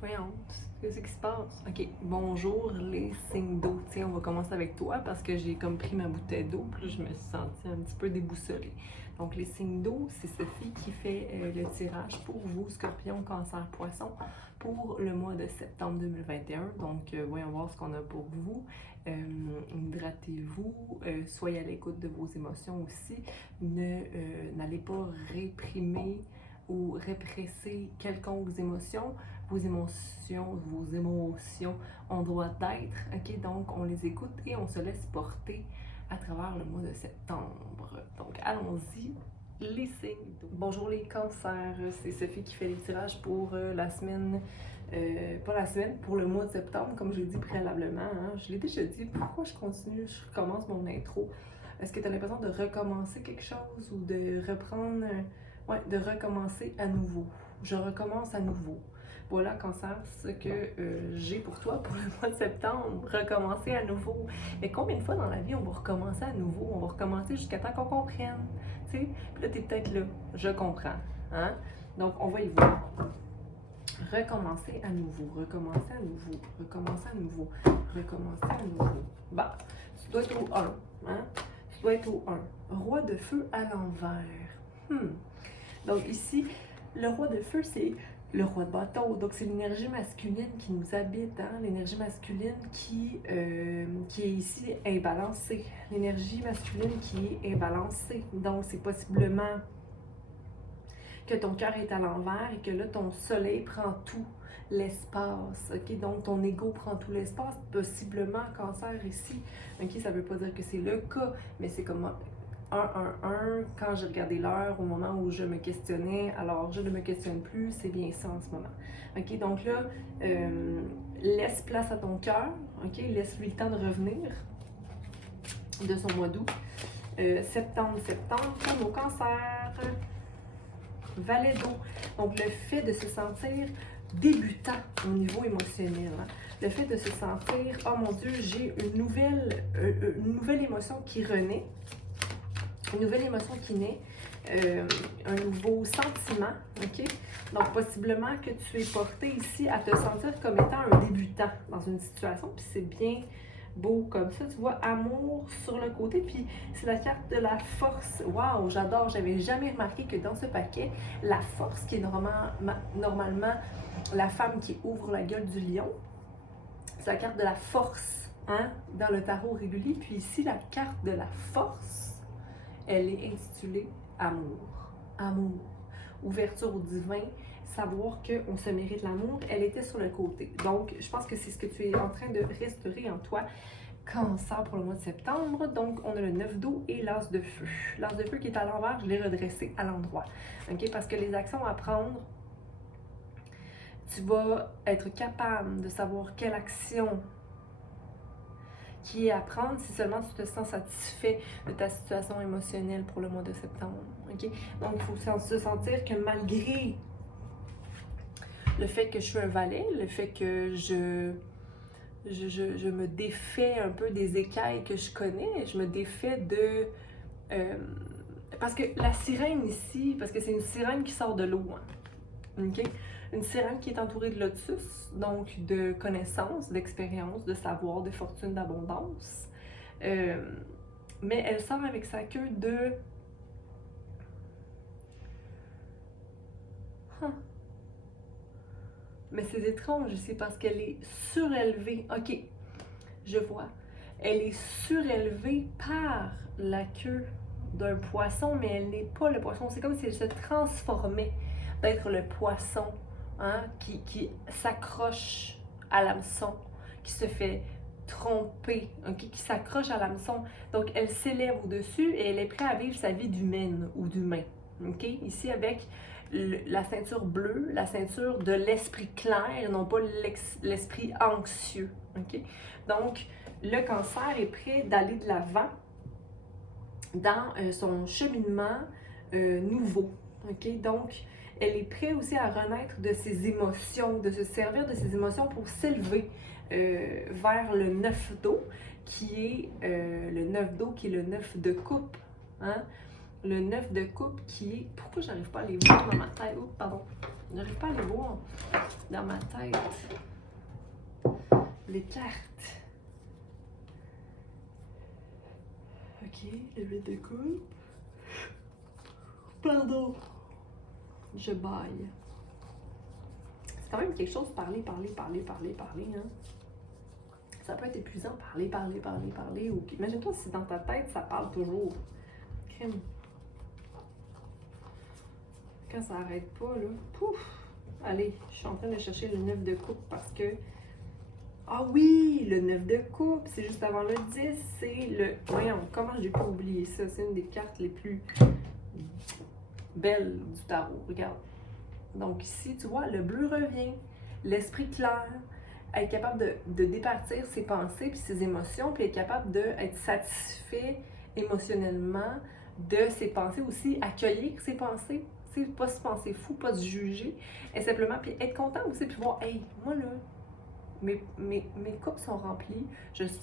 Voyons, qu'est-ce qui se passe? Ok, bonjour les signes d'eau. Tiens, on va commencer avec toi parce que j'ai comme pris ma bouteille d'eau, puis là, je me suis sentie un petit peu déboussolée. Donc, les signes d'eau, c'est Sophie qui fait le tirage pour vous, Scorpion, Cancer, Poisson, pour le mois de septembre 2021. Donc, voyons voir ce qu'on a pour vous. Hydratez-vous, soyez à l'écoute de vos émotions aussi. N'allez pas réprimer ou répresser quelconques émotions. Vos émotions ont droit d'être, ok? Donc, on les écoute et on se laisse porter à travers le mois de septembre. Donc, allons-y, les signes. Bonjour les cancers, c'est Sophie qui fait les tirages pour la semaine, pas la semaine, pour le mois de septembre, comme je l'ai dit préalablement. Hein. Je l'ai déjà dit, pourquoi je continue, je recommence mon intro? Est-ce que tu as l'impression de recommencer quelque chose ou de reprendre, ouais, de recommencer à nouveau? Je recommence à nouveau. Voilà, cancer, ce que j'ai pour toi pour le mois de septembre, recommencer à nouveau. Mais combien de fois dans la vie on va recommencer à nouveau? On va recommencer jusqu'à temps qu'on comprenne, tu sais? Puis là, t'es peut-être là, je comprends, hein? Donc, on va y voir. Recommencer à nouveau, recommencer à nouveau, recommencer à nouveau, recommencer à nouveau. Bah, tu dois être au 1, hein? Tu dois être au 1. Roi de feu à l'envers. Donc ici, le roi de feu, c'est le roi de bâton. Donc c'est l'énergie masculine qui nous habite, hein? L'énergie masculine qui est ici imbalancée. L'énergie masculine qui est imbalancée. Donc c'est possiblement que ton cœur est à l'envers et que là, ton soleil prend tout l'espace, ok? Donc, ton ego prend tout l'espace, possiblement cancer ici, ok? Ça veut pas dire que c'est le cas, mais c'est comme 1, quand j'ai regardé l'heure au moment où je me questionnais, alors je ne me questionne plus, c'est bien ça en ce moment, ok? Donc là, laisse place à ton cœur, ok? Laisse-lui le temps de revenir de son mois d'août. Septembre, comme au cancer. Valet d'eau. Donc, le fait de se sentir débutant au niveau émotionnel. Hein? Le fait de se sentir, oh mon Dieu, j'ai une nouvelle émotion qui renaît, une nouvelle émotion qui naît, un nouveau sentiment, ok? Donc, possiblement que tu es porté ici à te sentir comme étant un débutant dans une situation, puis c'est bien beau comme ça, tu vois, amour sur le côté, puis c'est la carte de la force. Waouh, j'adore, j'avais jamais remarqué que dans ce paquet, la force qui est normalement la femme qui ouvre la gueule du lion, c'est la carte de la force, hein, dans le tarot régulier, puis ici, la carte de la force, elle est intitulée amour, amour, ouverture au divin, savoir qu'on se mérite l'amour, elle était sur le côté. Donc, je pense que c'est ce que tu es en train de restaurer en toi, cancer pour le mois de septembre. Donc, on a le 9 d'eau et l'as de feu. L'as de feu qui est à l'envers, je l'ai redressé à l'endroit. OK? Parce que les actions à prendre, tu vas être capable de savoir quelle action qui est à prendre si seulement tu te sens satisfait de ta situation émotionnelle pour le mois de septembre. OK? Donc, il faut se sentir que malgré le fait que je suis un valet, le fait que je me défais un peu des écailles que je connais, je me défais de... parce que la sirène ici, parce que c'est une sirène qui sort de l'eau, hein, ok? Une sirène qui est entourée de lotus, donc de connaissances, d'expériences, de savoir, de fortune, d'abondance. Mais elle sort avec sa queue de... Mais c'est étrange ici parce qu'elle est surélevée. Ok, je vois. Elle est surélevée par la queue d'un poisson, mais elle n'est pas le poisson. C'est comme si elle se transformait d'être le poisson, hein, qui s'accroche à l'hameçon, qui se fait tromper, okay, qui s'accroche à l'hameçon. Donc, elle s'élève au-dessus et elle est prête à vivre sa vie d'humaine ou d'humain. Okay? Ici, avec la ceinture bleue, la ceinture de l'esprit clair, non pas l'esprit anxieux. Okay? Donc, le cancer est prêt d'aller de l'avant dans son cheminement nouveau. Okay? Donc, elle est prête aussi à renaître de ses émotions, de se servir de ses émotions pour s'élever vers le 9 d'eau, qui est le 9 d'eau, qui est le 9 de coupe. Hein? Le 9 de coupe qui est... Pourquoi j'arrive pas à les voir dans ma tête? Oh, pardon. J'arrive pas à les voir dans ma tête. Les cartes. Ok, le 8 de coupe. Pardon. Je baille. C'est quand même quelque chose, parler, hein. Ça peut être épuisant, parler. Ou... Imagine-toi si dans ta tête, ça parle toujours. Crème. Quand ça arrête pas, là, pouf! Allez, je suis en train de chercher le 9 de coupe parce que... Ah oui, le 9 de coupe, c'est juste avant le 10, c'est le... Voyons, comment j'ai pu oublier ça? C'est une des cartes les plus belles du tarot, regarde. Donc ici, tu vois, le bleu revient, l'esprit clair, être capable de départir ses pensées puis ses émotions, puis être capable d'être satisfait émotionnellement de ses pensées aussi, accueillir ses pensées, tu sais, pas se penser fou, pas se juger, et simplement, puis être content aussi, puis voir, hey, moi là, mes coupes sont remplies, je suis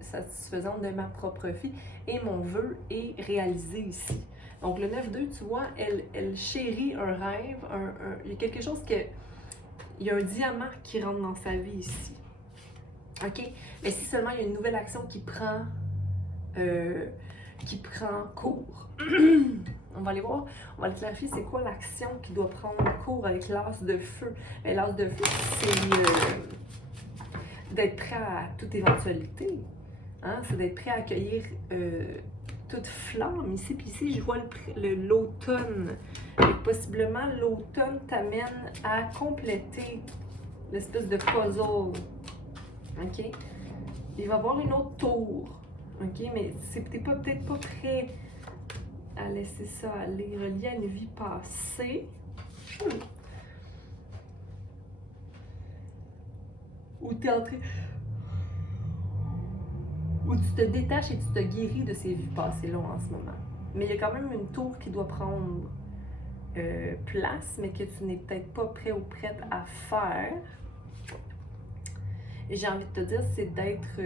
satisfaisante de ma propre vie, et mon vœu est réalisé ici. Donc le 9-2, tu vois, elle chérit un rêve, il y a quelque chose que... Il y a un diamant qui rentre dans sa vie ici. OK? Mais si seulement il y a une nouvelle action qui prend cours. On va aller voir, on va aller clarifier c'est quoi l'action qui doit prendre cours avec l'as de feu. L'as de feu, c'est d'être prêt à toute éventualité. Hein? C'est d'être prêt à accueillir toute flamme ici. Puis ici, je vois l'automne. Possiblement, l'automne t'amène à compléter l'espèce de puzzle. OK? Il va y avoir une autre tour. OK? Mais t'es peut-être pas prêt à laisser ça aller, relié à une vie passée. Ou t'es en train... Ou tu te détaches et tu te guéris de ces vies passées-là en ce moment. Mais il y a quand même une tour qui doit prendre place, mais que tu n'es peut-être pas prêt ou prête à faire. Et j'ai envie de te dire, c'est d'être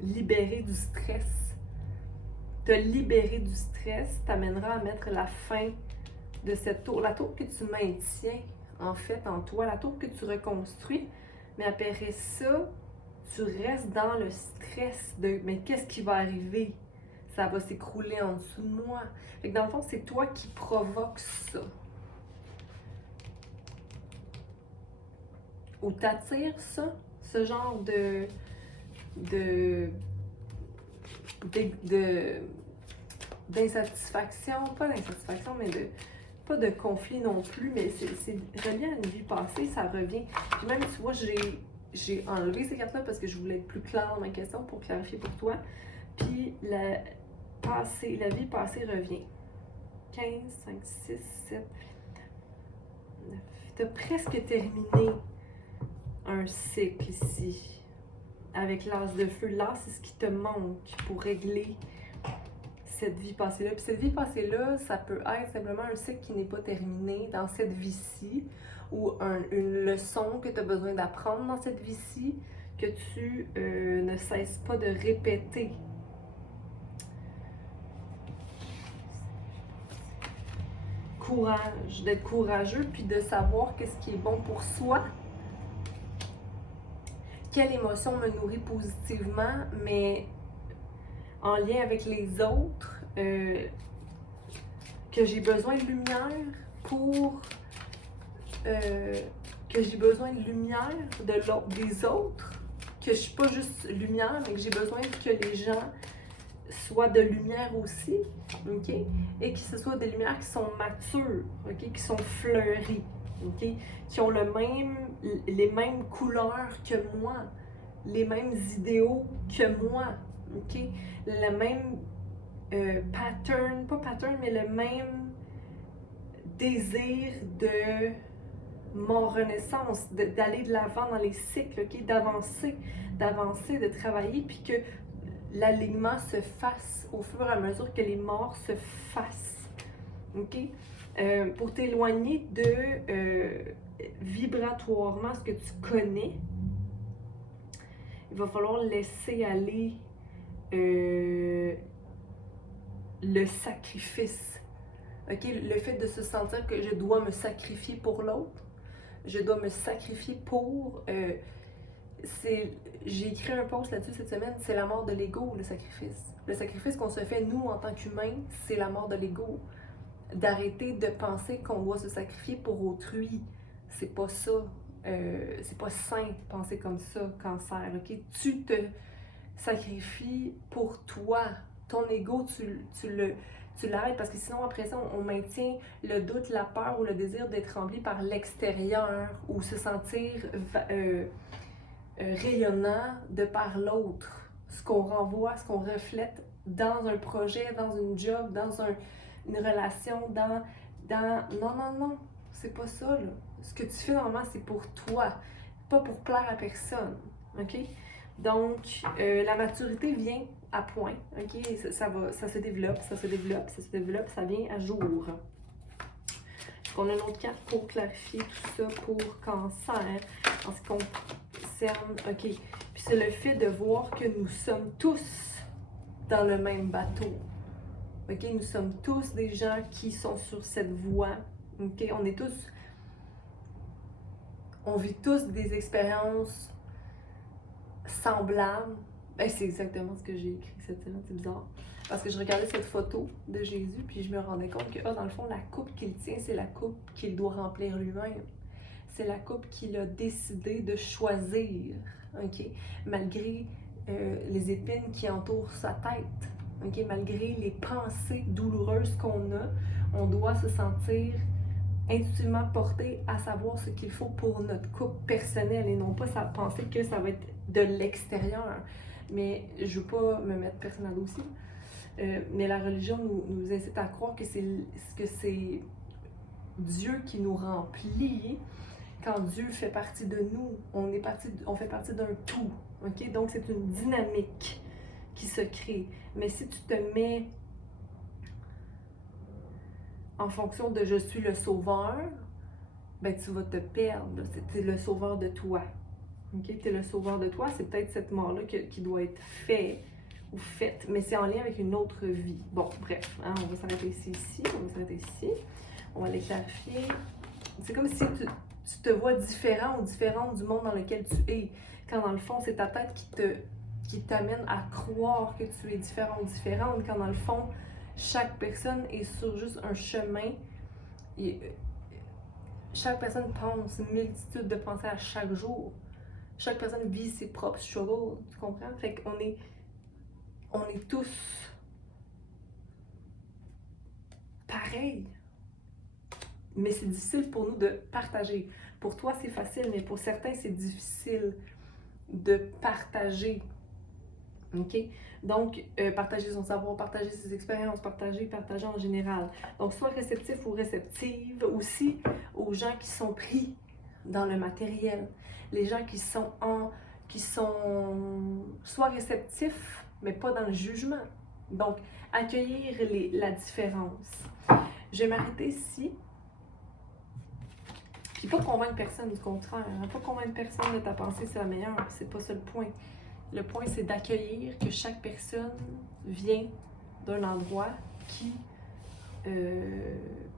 libéré du stress. Te libérer du stress t'amènera à mettre la fin de cette tour. La tour que tu maintiens, en fait, en toi, la tour que tu reconstruis, mais après ça, tu restes dans le stress de « mais qu'est-ce qui va arriver? Ça va s'écrouler en dessous de moi. » Fait que dans le fond, c'est toi qui provoques ça. Ou t'attires ça, ce genre d'insatisfaction, pas d'insatisfaction, mais pas de conflit non plus, mais c'est relié à une vie passée, ça revient. Puis même, tu vois, j'ai enlevé ces cartes-là parce que je voulais être plus claire dans ma question pour clarifier pour toi. Puis la vie passée revient. 15, 5, 6, 7, 9. Tu as presque terminé un cycle ici. Avec l'as de feu. L'as, c'est ce qui te manque pour régler cette vie passée-là. Puis cette vie passée-là, ça peut être simplement un cycle qui n'est pas terminé dans cette vie-ci, ou une leçon que tu as besoin d'apprendre dans cette vie-ci, que tu ne cesses pas de répéter. Courage, d'être courageux, puis de savoir qu'est-ce qui est bon pour soi. Quelle émotion me nourrit positivement, mais en lien avec les autres, que j'ai besoin de lumière pour... que j'ai besoin de lumière des autres, que je suis pas juste lumière, mais que j'ai besoin que les gens soient de lumière aussi, ok? Et que ce soit des lumières qui sont matures, ok? Qui sont fleuries, ok? Qui ont les mêmes couleurs que moi, les mêmes idéaux que moi, ok? Le même pattern, pas pattern, mais le même désir de mon renaissance, d'aller de l'avant dans les cycles, ok? D'avancer, de travailler, puis que l'alignement se fasse au fur et à mesure que les morts se fassent, ok? Pour t'éloigner de vibratoirement ce que tu connais, il va falloir laisser aller le sacrifice OK? Le fait de se sentir que je dois me sacrifier pour l'autre, je dois me sacrifier pour... j'ai écrit un post là-dessus cette semaine, c'est la mort de l'ego, le sacrifice. Le sacrifice qu'on se fait, nous, en tant qu'humains, c'est la mort de l'ego. D'arrêter de penser qu'on doit se sacrifier pour autrui. C'est pas ça. C'est pas sain de penser comme ça, cancer, ok? Tu te sacrifies pour toi. Ton ego, tu l'arrêtes parce que sinon, après ça, on maintient le doute, la peur ou le désir d'être rempli par l'extérieur ou se sentir rayonnant de par l'autre. Ce qu'on renvoie, ce qu'on reflète dans un projet, dans une job, dans une relation, dans... Non, non, non, c'est pas ça, là. Ce que tu fais normalement, c'est pour toi, pas pour plaire à personne, ok? Donc, la maturité vient à point, ok? Ça se développe, ça se développe, ça se développe, ça vient à jour. Est-ce qu'on a une autre carte pour clarifier tout ça pour cancer en ce qui concerne, ok? Puis c'est le fait de voir que nous sommes tous dans le même bateau. OK? Nous sommes tous des gens qui sont sur cette voie. OK? On vit tous des expériences semblables. Ben, c'est exactement ce que j'ai écrit cette semaine, c'est bizarre. Parce que je regardais cette photo de Jésus, puis je me rendais compte que, dans le fond, la coupe qu'il tient, c'est la coupe qu'il doit remplir lui-même. C'est la coupe qu'il a décidé de choisir, OK? Malgré les épines qui entourent sa tête. Okay? Malgré les pensées douloureuses qu'on a, on doit se sentir intuitivement porté à savoir ce qu'il faut pour notre couple personnel et non pas penser que ça va être de l'extérieur. Mais je ne veux pas me mettre personne à dos aussi. Mais la religion nous incite à croire que c'est Dieu qui nous remplit quand Dieu fait partie de nous. On fait partie d'un tout. Okay? Donc c'est une dynamique qui se crée. Mais si tu te mets en fonction de je suis le sauveur, ben tu vas te perdre. C'est le sauveur de toi. Okay? Tu es le sauveur de toi, c'est peut-être cette mort-là qui doit être faite ou faite, mais c'est en lien avec une autre vie. Bon, bref, hein, on va s'arrêter ici, on va s'arrêter ici. On va les clarifier. C'est comme si tu te vois différent ou différente du monde dans lequel tu es. Quand dans le fond, c'est ta tête qui t'amène à croire que tu es différent ou différente, quand dans le fond, chaque personne est sur juste un chemin. Et chaque personne pense une multitude de pensées à chaque jour. Chaque personne vit ses propres struggles, tu comprends? Fait qu'on est tous pareils. Mais c'est difficile pour nous de partager. Pour toi, c'est facile, mais pour certains, c'est difficile de partager. OK? Donc, partager son savoir, partager ses expériences, partager en général. Donc, sois réceptif ou réceptive aussi aux gens qui sont pris dans le matériel. Les gens qui sont soit réceptifs, mais pas dans le jugement. Donc, accueillir la différence. Je vais m'arrêter ici. Puis pas convaincre personne, du contraire. Hein? Pas convaincre personne de ta pensée, c'est la meilleure. C'est pas ça le point. Le point, c'est d'accueillir que chaque personne vient d'un endroit qui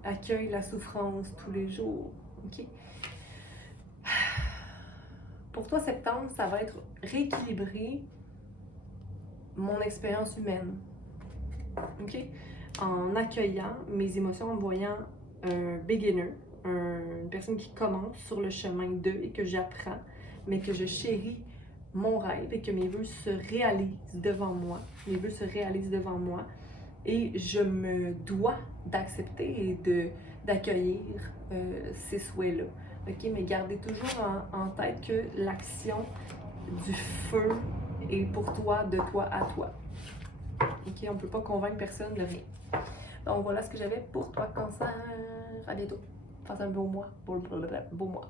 accueille la souffrance tous les jours. OK? Pour toi, septembre, ça va être rééquilibrer mon expérience humaine. OK? En accueillant mes émotions, en voyant un beginner, une personne qui commence sur le chemin d'eux et que j'apprends, mais que je chéris mon rêve et que mes vœux se réalisent devant moi. Mes vœux se réalisent devant moi. Et je me dois d'accepter et d'accueillir ces souhaits-là. OK? Mais gardez toujours en tête que l'action du feu est pour toi, de toi à toi. OK? On ne peut pas convaincre personne de rien. Donc voilà ce que j'avais pour toi, cancer. À bientôt. Passe un beau mois. Beau mois.